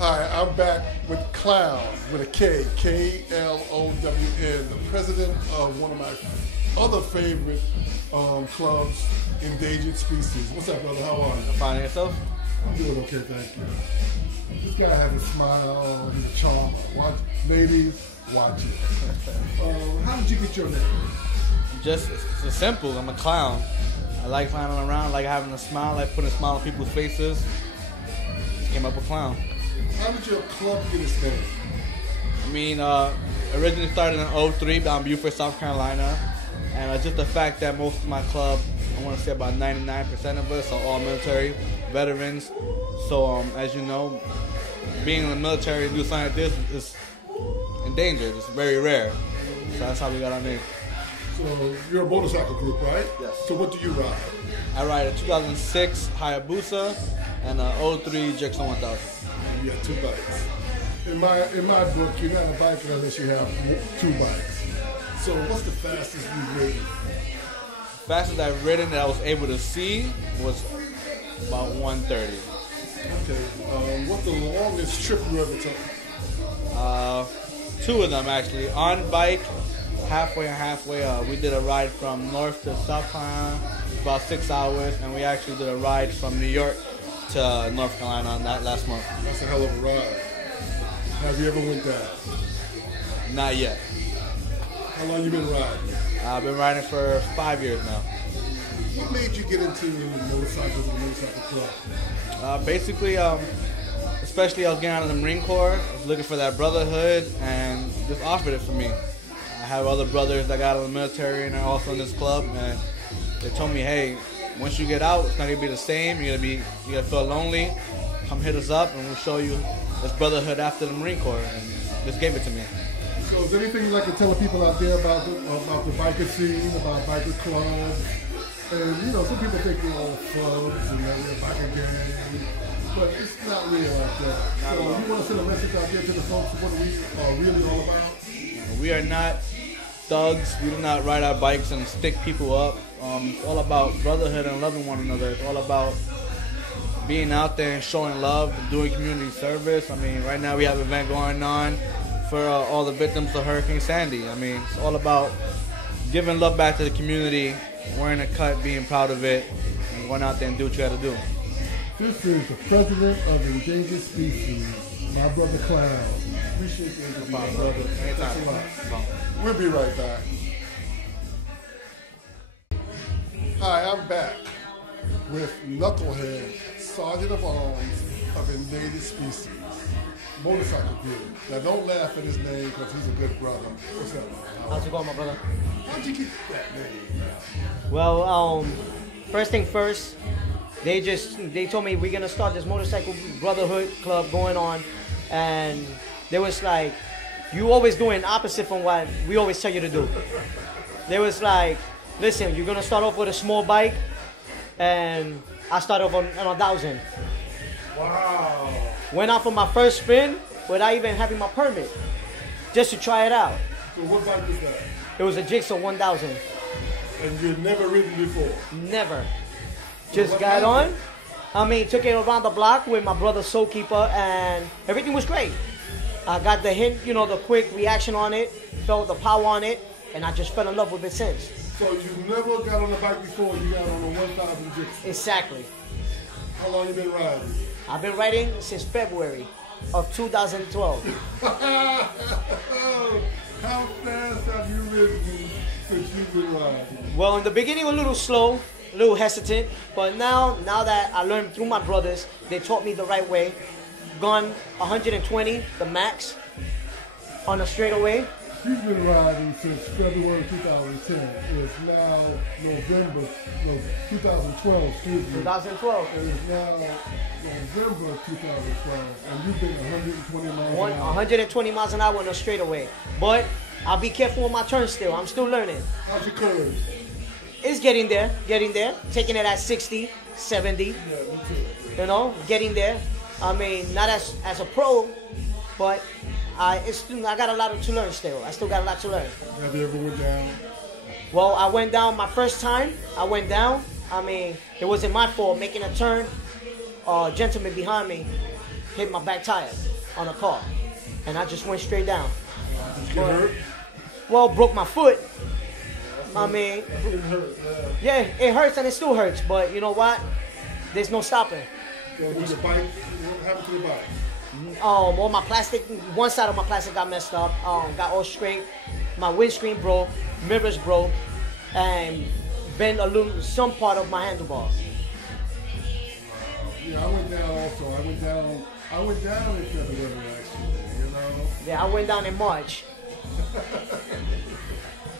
Hi, I'm back with Clown, with a K, K-L-O-W-N, the president of one of my other favorite clubs, Endangered Species. What's up, brother? How are you? Finding yourself? I'm doing okay, thank you. This guy has a smile, he's a charm. Watch, ladies, watch it. How did you get your name? It's simple. I'm a clown. I like clowning around, I like having a smile, I like putting a smile on people's faces. Just came up with clown. How did your club get its name? I mean, originally started in 03 down in Beaufort, South Carolina. And just the fact that most of my club, I want to say about 99% of us are all military veterans. So, as you know, being in the military and do something like this is endangered. It's very rare. So that's how we got our name. So you're a motorcycle group, right? Yes. So what do you ride? I ride a 2006 Hayabusa and a 03 Jackson 1000. You got two bikes. In my book, you're not a biker unless you have two bikes. So what's the fastest you've ridden? Fastest I've ridden that I was able to see was about 130. Okay. What's the longest trip you ever took? Two of them actually. On bike, halfway and halfway. We did a ride from North to South Carolina, about 6 hours, and we actually did a ride from New York to North Carolina on that last month. That's a hell of a ride. Have you ever went down? Not yet. How long you been riding? I've been riding for 5 years now. What made you get into motorcycles and motorcycle club? Basically, especially I was getting out of the Marine Corps, I was looking for that brotherhood, and just offered it for me. I have other brothers that got out of the military and are also in this club, and they told me, hey, once you get out, it's not gonna be the same. You're gonna feel lonely. Come hit us up, and we'll show you this brotherhood after the Marine Corps. And just gave it to me. So, is there anything you'd like to tell the people out there about the biker scene, about biker clubs? And you know, some people think we're all thugs and that we're a biker gang, but it's not real like that. So, you want to send a message out there to the folks what we are really all about? We are not thugs. We do not ride our bikes and stick people up. It's all about brotherhood and loving one another. It's all about being out there and showing love and doing community service. I mean, right now we have an event going on for all the victims of Hurricane Sandy. I mean, it's all about giving love back to the community, wearing a cut, being proud of it, and going out there and do what you got to do. This is the president of Endangered Species, my brother Clown. Appreciate the interview, my brother. Thanks a lot. We'll be right back. Hi, I'm back with Knucklehead, Sergeant of Arms of Endangered Species, motorcycle group. Now don't laugh at his name because he's a good brother. What's up? How's it going, my brother? How'd you get that name? Well, first thing first, they told me we're gonna start this motorcycle brotherhood club going on, and they was like, you always doing opposite from what we always tell you to do. They was like, listen, you're gonna start off with a small bike, and I started off on 1,000. Wow. Went out for my first spin without even having my permit, just to try it out. So what bike was that? It was a Jigsaw 1000. And you'd never ridden before? Never. Just got on. I mean, took it around the block with my brother Soul Keeper, and everything was great. I got the hint, you know, the quick reaction on it, felt the power on it, and I just fell in love with it since. So you never got on the bike before, you got on the 1000 Jigsaw? Exactly. How long you been riding? I've been riding since February of 2012. How fast have you ridden since you've been riding? Well, in the beginning, a little slow, a little hesitant, but now that I learned through my brothers, they taught me the right way. Gone 120, the max, on a straightaway. You've been riding since February 2010. It's now November, 2012, excuse me. 2012. It is now November 2012, and you've been 120 miles an hour. 120 miles an hour on a straightaway. But I'll be careful on my turns still. I'm still learning. How's your curve? It's getting there. Taking it at 60, 70. Yeah, me too. You know, getting there. I mean, not as a pro, but I got a lot to learn still. I still got a lot to learn. Have you ever went down? Well, I went down my first time. I went down. I mean, it wasn't my fault making a turn. A gentleman behind me hit my back tire. on a car, and I just went straight down. Did you get hurt? Well, broke my foot. I mean, It hurt. yeah, it hurts and it still hurts, but you know what? There's no stopping. So with your bike, what happened to your bike? All my plastic, one side of my plastic got messed up, got all straight. My windscreen broke, mirrors broke, and bent some part of my handlebars. Yeah, I went down also. I went down in February actually, you know. Yeah, I went down in March.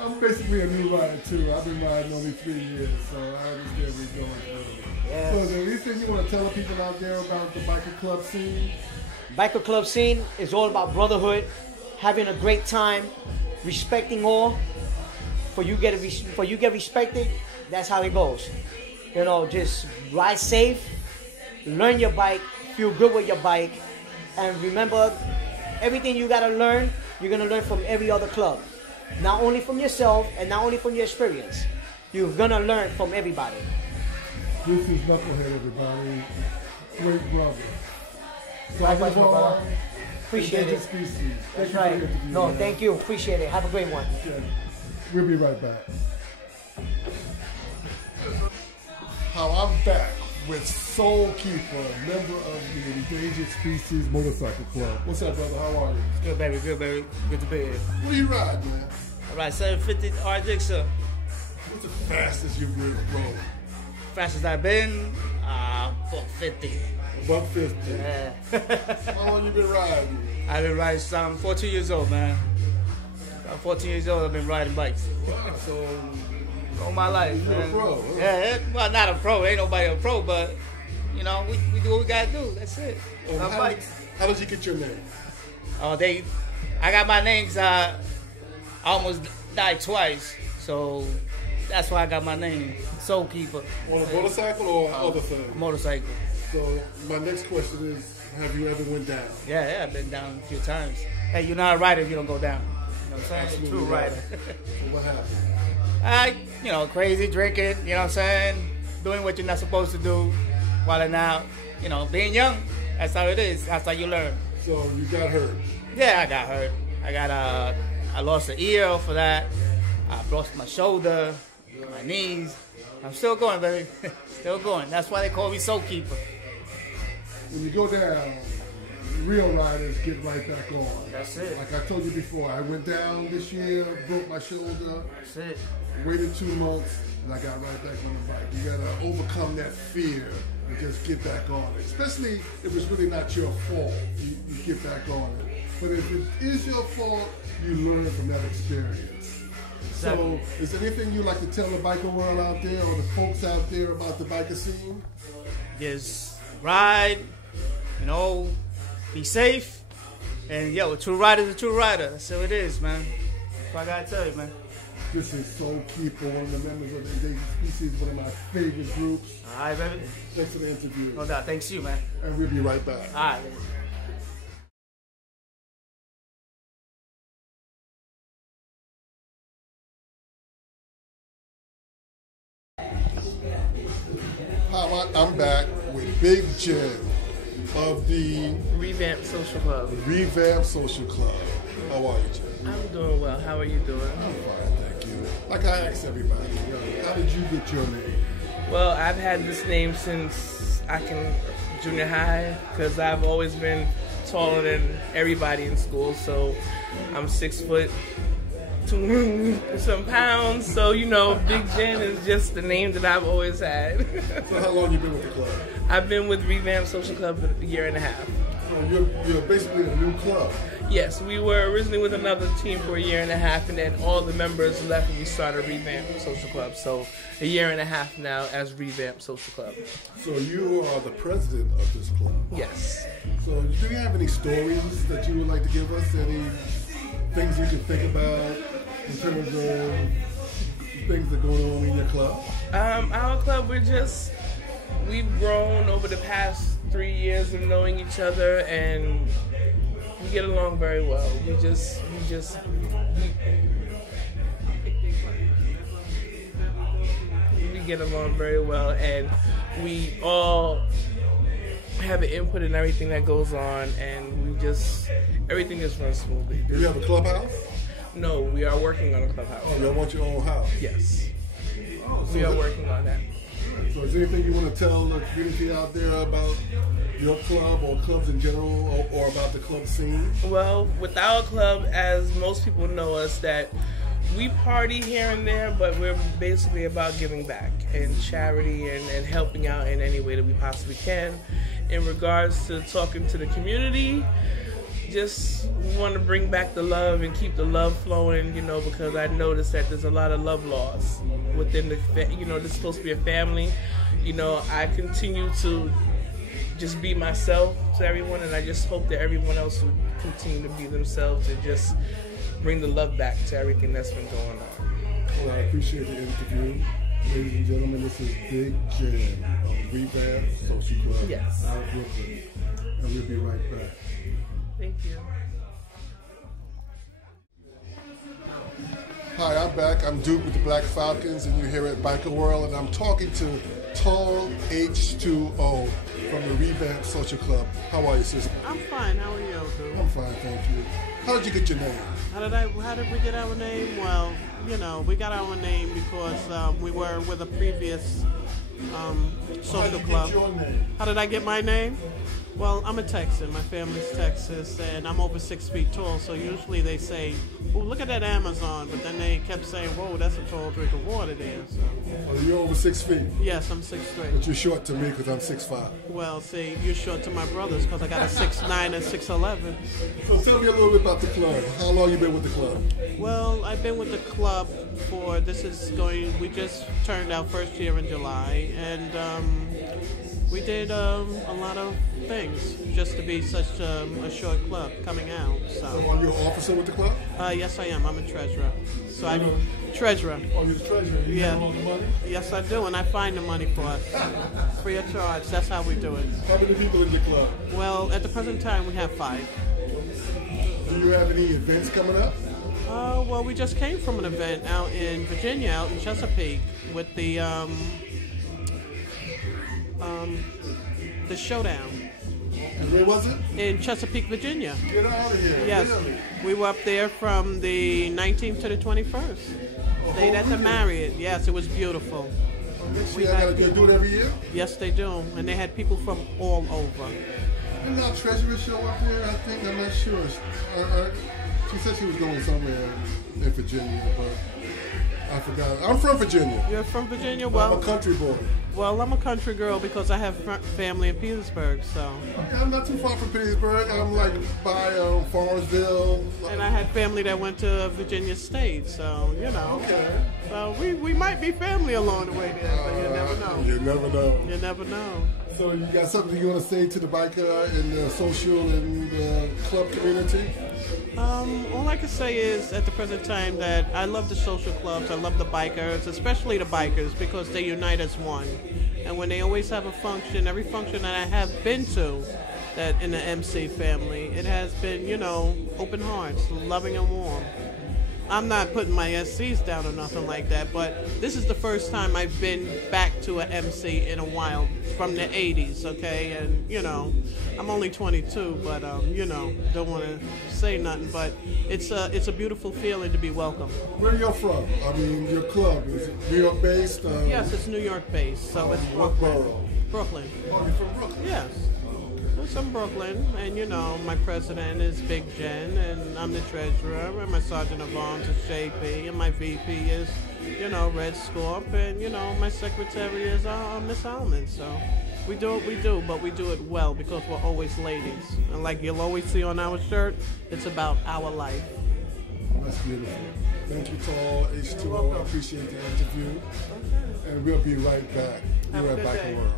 I'm basically a new rider too. I've been riding only 3 years, so I understand where you're going through. Yeah. So is there anything you want to tell the people out there about the biker club scene? Biker club scene is all about brotherhood, having a great time, respecting all. For you get respected, that's how it goes. You know, just ride safe, learn your bike, feel good with your bike, and remember, everything you gotta learn, you're gonna learn from every other club. Not only from yourself and not only from your experience. You're gonna learn from everybody. This is Knucklehead, everybody. Great brother. Likewise, my brother. Appreciate Endangered it. Species. That's right. No, thank you. Appreciate it. Have a great one. Okay. We'll be right back. How I'm back with Soul Keeper, member of the Endangered Species Motorcycle Club. What's up, brother? How are you? Good, baby. Good, baby. Good to be here. What do you ride, man? All right, 750 RDX, sir. What's the fastest you've rode? Fastest I've been, 450. $150. Yeah. How long you been riding? I've been riding since I'm 14 years old, man. I'm 14 years old, I've been riding bikes. Wow, so All my life, you're man. a pro, huh? Yeah, well, not a pro. Ain't nobody a pro, but, you know, we do what we gotta do. That's it. Love bikes. How did you get your name? Oh, I got my name 'cause I almost died twice. So that's why I got my name, Soul Keeper. On a motorcycle or other thing? Motorcycle. So my next question is, have you ever went down? Yeah, I've been down a few times. Hey, you're not a rider if you don't go down. You know what I'm saying? True rider. So what happened? Crazy drinking, you know what I'm saying? Doing what you're not supposed to do, wilding out, being young. That's how it is. That's how you learn. So you got hurt. Yeah, I got hurt. I lost an ear for that. I lost my shoulder, my knees. I'm still going, baby. Still going. That's why they call me Soul Keeper. When you go down, real riders get right back on. That's it. Like I told you before, I went down this year, broke my shoulder, That's it. waited 2 months, and I got right back on the bike. You gotta overcome that fear and just get back on it. Especially if it's really not your fault, you get back on it. But if it is your fault, you learn from that experience. So, is there anything you'd like to tell the biker world out there or the folks out there about the biker scene? Just ride, be safe. And a true rider is a true rider. That's how it is, man. That's what I gotta tell you, man. This is Soul Keeper, one of the members of the Endangered Species, one of my favorite groups. All right, baby. Thanks for the interview. No doubt. Thanks to you, man. And we'll be right back. All right, baby. Hi, I'm back with Big Jen of the Revamped Social Club. Revamped Social Club. How are you, Jen? I'm doing well. How are you doing? I'm fine, thank you. Like I asked everybody, how did you get your name? Well, I've had this name since junior high because I've always been taller than everybody in school. So I'm 6 foot, 2 some pounds. So Big Jen is just the name that I've always had. So how long you been with the club? I've been with Revamped Social Club for a year and a half. So you're basically a new club. Yes, we were originally with another team for a year and a half, and then all the members left and we started Revamped Social Club. So a year and a half now as Revamped Social Club. So you are the president of this club. Yes. So do you have any stories that you would like to give us? Any things you can think about in terms of things that are going on in your club? Our club, we've grown over the past 3 years of knowing each other, and we get along very well. We get along very well, and we all have an input in everything that goes on, and everything just runs smoothly. Do you have a clubhouse? No, we are working on a clubhouse. Oh, y'all want your own house? Yes. Oh, so We are working on that. So is there anything you want to tell the community out there about your club or clubs in general, or about the club scene? Well, with our club, as most people know us, that we party here and there, but we're basically about giving back and charity and helping out in any way that we possibly can. In regards to talking to the community, just want to bring back the love and keep the love flowing, because I noticed that there's a lot of love loss within the, this is supposed to be a family. I continue to just be myself to everyone, and I just hope that everyone else would continue to be themselves and just bring the love back to everything that's been going on. Well, I appreciate the interview. Ladies and gentlemen, this is Big Jen of Revamped Social Club Yes. out of Brooklyn. And we'll be right back. Thank you. Hi, I'm back. I'm Duke with the Black Falcons, and you're here at Biker World, and I'm talking to Tall H2O from the Revamped Social Club. How are you, sister? I'm fine. How are you, Duke? I'm fine, thank you. How did you get your name? How did we get our name? Well, we got our name because we were with a previous social club. How did you get your name? How did I get my name? Well, I'm a Texan. My family's Texas, and I'm over 6 feet tall. So usually they say, "Oh, look at that Amazon," but then they kept saying, "Whoa, that's a tall drink of water there." So, Oh, you're over 6 feet, yes, I'm 6'3". but you're short to me because I'm 6'5". Well, see, you're short to my brothers because I got a 6'9" and 6'11". So tell me a little bit about the club. How long you been with the club? Well, I've been with the club we just turned our first year in July, and we did a lot of things just to be such a short club coming out. So So, are you an officer with the club? yes, I am. I'm a treasurer. So I'm treasurer. Oh, you're the treasurer. You Yeah. have all the money? Yes, I do, and I find the money for us free of charge. That's how we do it. How many people in your club? Well, at the present time, we have 5. Do you have any events coming up? Well, we just came from an event out in Virginia, out in Chesapeake, with the Showdown And where was it? in Chesapeake, Virginia. Get out of here. Yes, Really? we were up there from the 19th to the 21st. Stayed at the Marriott. Yes, it was beautiful. See, I gotta do it every year? Yes, they do, and they had people from all over. Didn't our treasurer show up there? I think, I'm not sure. She said she was going somewhere in Virginia, but I forgot. I'm from Virginia. You're from Virginia? I'm Well, a country boy. I'm a country girl because I have family in Petersburg. So, I'm not too far from Pittsburgh. I'm like by Forestville. and I had family that went to Virginia State. So, Okay. So we might be family along the way there, but you never know. You never know. You never know. So you got something you want to say to the biker and the social and the club community? All I can say is at the present time that I love the social clubs, I love the bikers, especially the bikers, because they unite as one. And when they always have a function, every function that I have been to that in the MC family, it has been, open hearts, loving and warm. I'm not putting my SCs down or nothing like that, but this is the first time I've been back to an MC in a while from the 80s, okay? And, I'm only 22, but, don't want to say nothing, but it's a beautiful feeling to be welcome. Where are you from? I mean, your club, is it New York based? Yes, it's New York based, so it's What Brooklyn. borough? Brooklyn, Oh, you're from Brooklyn? yes. It's in Brooklyn, and my president is Big Jen, and I'm the treasurer, and my sergeant of arms is JP, and my VP is, Red Scorp, and, my secretary is Miss Almond. So we do what we do, but we do it well because we're always ladies. And like you'll always see on our shirt, it's about our life. That's beautiful. Thank you, Tall H2O. I appreciate the interview. And we'll be right back. Have a You're at good Biker day. World.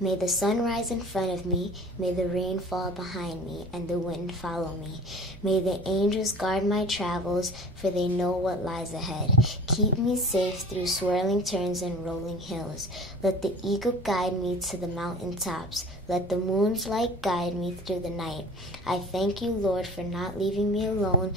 May the sun rise in front of me, may the rain fall behind me, and the wind follow me. May the angels guard my travels, for they know what lies ahead. Keep me safe through swirling turns and rolling hills. Let the eagle guide me to the mountain tops. Let the moon's light guide me through the night. I thank you, Lord, for not leaving me alone.